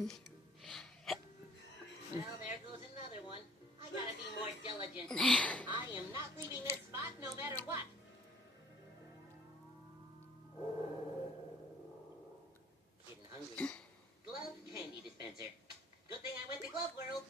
Well, there goes another one. I gotta be more diligent. I am not leaving this spot no matter what. Getting hungry. Glove candy dispenser. Good thing I went to Glove World.